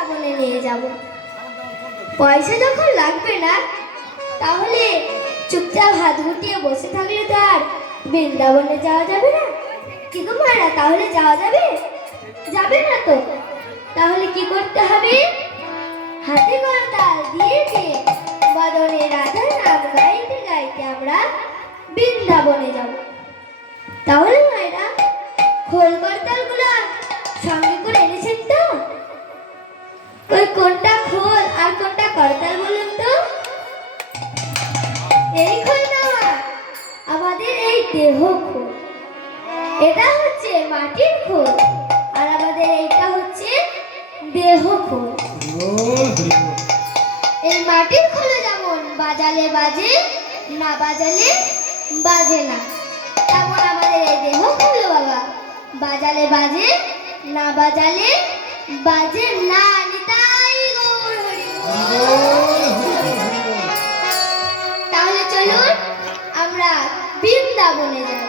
বৃন্দাবনে নিয়ে যাব। পয়সা যখন লাগবে না, তাহলে চুপচাপ হাত গুটিয়ে বসে থাকলে তো আর বৃন্দাবনে যাওয়া যাবে না। কি গো মায়েরা, তাহলে যাওয়া যাবে? যাবে না তো? তাহলে কি করতে হবে? হাতে করতাল দিয়ে দিয়ে বদনে রাধার নাম গাইতে গাইতে আমরা বৃন্দাবনে যাব। তাহলে মায়েরা খোল করতালগুলো সঙ্গে করে এনেছেন তো? ওই কোনটা খোল আর কোনটা করতাল বলুন তো? এই খোল না, আমাদের এই দেহ খোল। এটা হচ্ছে মাটির খোল, আর আমাদের এইটা হচ্ছে দেহ খোল। এই মাটির খোলে যেমন বাজালে বাজে, না বাজালে বাজে না, তেমন আমাদের এই দেহ খোল বাবা বাজালে বাজে, না বাজালে বাজে না। নিতাই গৌর হরি বল। তাহলে চলুন আমরা বৃন্দাবনে যাই।